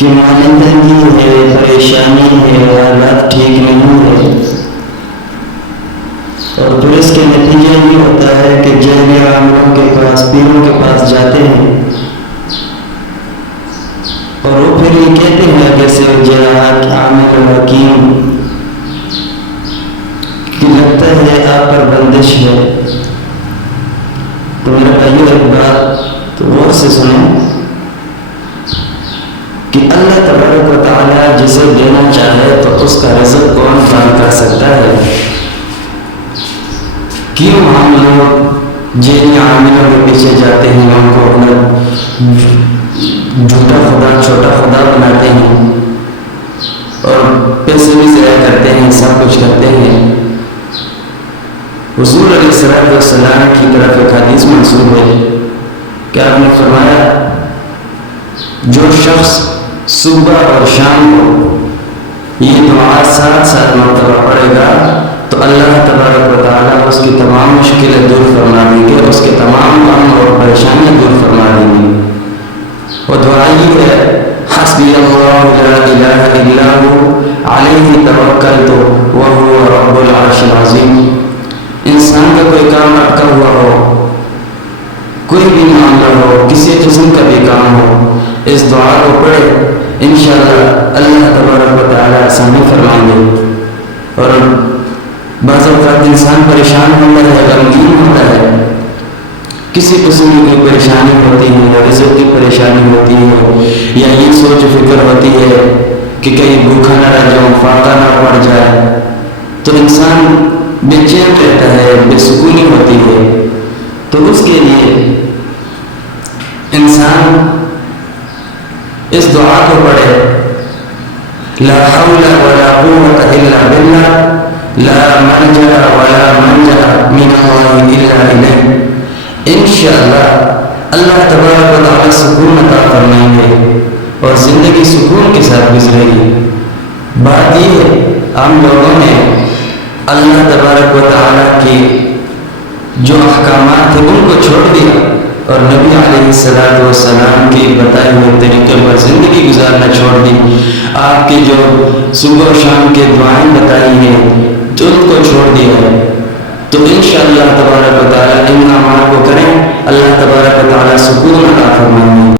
کہ مانندگی ہے، پریشانی ہے، حالات ٹھیک نہیں ہے، اور پھر اس کے نتیجے یہ ہوتا ہے کہ جن عاملوں کے پاس، پیروں کے پاس جاتے ہیں اور وہ پھر یہ کہتے ہیں جیسے جہاد عامل و حکیم کہ لگتا ہے آپ پر بندش ہے. تو میرے بھائیو ایک بات تو غور سے سنیں کہ اللہ تبارک و تعالیٰ جسے دینا چاہے تو اس کا رزق کون بند کر سکتا ہے؟ کیوں ہم لوگ جن عاملوں کے پیچھے جاتے ہیں، ان کو اپنا جھوٹا خدا، چھوٹا خدا بناتے ہیں اور پیسے بھی ضائع کرتے ہیں، سب کچھ کرتے ہیں؟ حضور علیہ السلام کی طرف ایک حدیث منسوب ہے کہ آپ نے فرمایا جو شخص صبح اور شام کو یہ دعا 7 مرتبہ پڑھے گا تو اللہ تبارک و تعالیٰ اس کی تمام مشکلیں دور فرما دیں گے، اس کے تمام غم اور پریشانیاں دور فرما دیں گے. وہ دعا یہ ہے حسبی اللہ لا الہ الا ہو علیہ توکلت وہو رب العرش العظیم. انسان کا کوئی کام اٹکا ہوا ہو، کوئی بھی معاملہ ہو، کسی قسم کا بھی کام ہو، اس دعا کو پڑھے، انشاءاللہ اللہ تبارک و تعالیٰ آسانی فرمائیں گے. اور بعض اوقات انسان پریشان ہوتا ہے، غمگین ہوتا ہے، کسی قسم کی کوئی پریشانی ہوتی ہے، یا رزق کی پریشانی ہوتی ہے، یا یہ سوچ فکر ہوتی ہے کہ کہیں بھوکا نہ رہ جاؤں، فاقہ نہ پڑ جائے، تو انسان بے چین رہتا ہے، بے سکونی ہوتی ہے. تو اس کے لیے انسان اس دعا کو پڑھے لا حول ولا قوة الا باللہ لا ملجأ ولا منجأ من اللہ الا الیہ. انشاءاللہ اللہ تبارک و تعالیٰ سکون عطا فرمائیں گے اور زندگی سکون کے ساتھ گزرے گی. بات یہ ہے ہم لوگوں نے اللہ تبارک و تعالیٰ کی جو احکامات تھے ان کو چھوڑ دیا اور نبی علیہ السلام کی بتائے ہوئے طریقے پر زندگی گزارنا چھوڑ دی. آپ کی جو صبح و شام کے دعائیں بتائی ہیں ان کو چھوڑ دیا ہے. تو انشاءاللہ تبارک و تعالیٰ ان اعمال کو کریں، اللہ تبارک و تعالیٰ سکون عطا فرمائیں گے.